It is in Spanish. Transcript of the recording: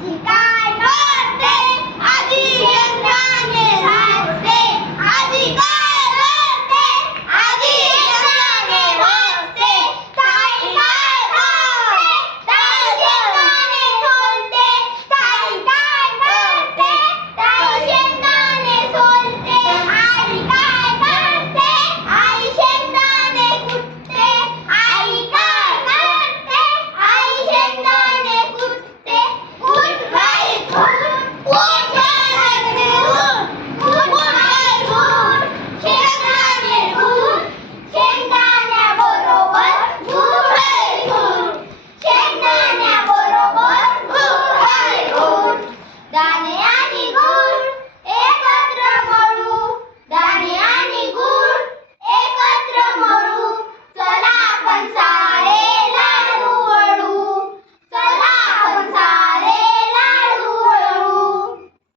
chica.